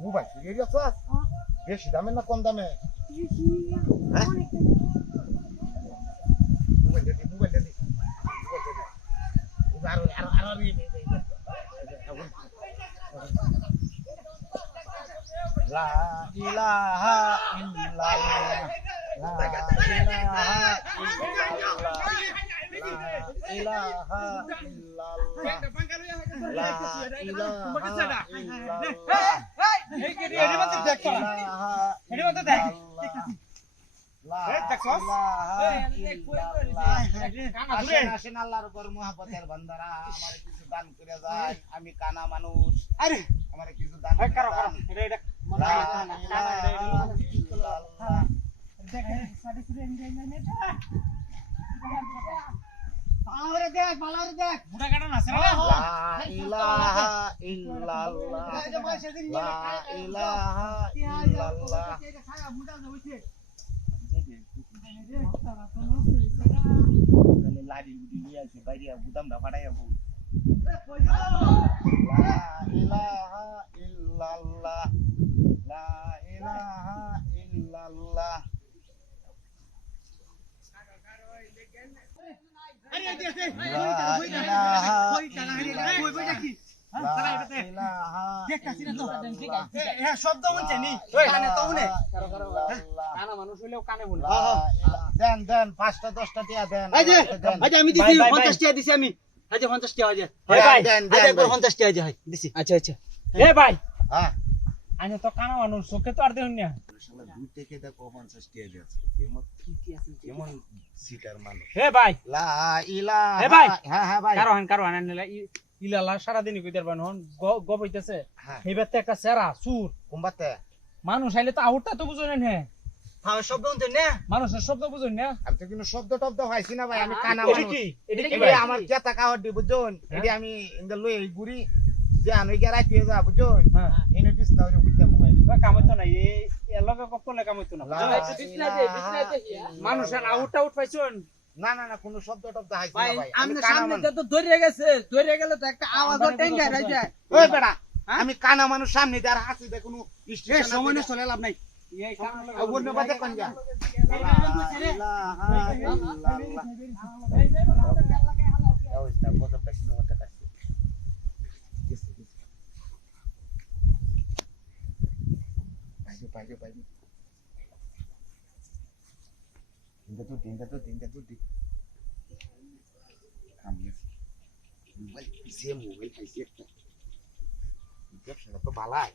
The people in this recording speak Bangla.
মোবাইল চুরি গেছে বেশি দামে না কম দামে মোবাইল দে আরো লা ইলাহা ইল্লাল্লাহ লা ইলাহা ইল্লাল্লাহ লা ইলাহা আল্লাহর উপর মুহাব্বতের বান্দারা আমারে কিছু দান করে যায় আমি কানা মানুষ আরে আমারে কিছু দান করো লাড়ি উড়ি নিয়ে আসে বাইরে বুদামটা ফাটাই যাবো লা ইলাহা ইল্লাল্লাহ লা ইলাহা ইল্লাল্লাহ শব্দ হচ্ছে নি কানে তো শুনে কানা মানুষ হইলেও কানে শুনে দেন দেন 5টা 10টা টিয়া দেন আমি দিছি 50 টিয়া দিছি আমি 50 টিয়া হয় ভাই দেন দেন 50 টিয়া হয় দিছি আচ্ছা আচ্ছা এ ভাই হ্যাঁ আনে তো কানা মানুষ চোখে তো আর দেন না শালা দুই থেকে দেখো 50 টিয়া দিয়েছে এমন কি আছে এমন সিটার মানুষ হে ভাই লা ইলাহা হে ভাই হ্যাঁ হ্যাঁ ভাই কারো আনলে ইলালা সারা দিনই কইতার বান হন গব হইতাছে হেবাতে একটা সেরা সুর কুম্বাতে মানুষ আইলে তো আউটটা তো বুঝুন না হ্যাঁ শব্দ শুনতেন না মানুষের শব্দ বুঝুন না আমি তো কোনো শব্দ টব্দ পাইছি না ভাই আমি কানা মানুষ এটা কি আমার কেতা কাহর দি বুঝুন এডি আমি ইন্দা লই গুড়ি যে আমি গেরাইতে যা বুঝুন হ্যাঁ এনে দিস্তা হইছে বুঝতে ঘুমাই কামতো না এই লগা কপলে কামতো না মানুষের আউটটা আউট পাইছুন না না না কোনো শব্দ টব্দ হাইছে না ভাই আমি সামনে যত ধরে গেলে তো একটা আওয়াজ টেঙ্গা রাই যায় ওই বেটা আমি কানা মানুষ সামনে আর হাসি দে কোনো স্টেশন সময় না চলে লাভ নাই এই কানা অন্য বাদে কোন যা ওইটা কত টাকা নিও টাকা পাইজো তিনটা তো আমি মোবাইল পাইছি একটা ব্যবসাটা তো ভালাই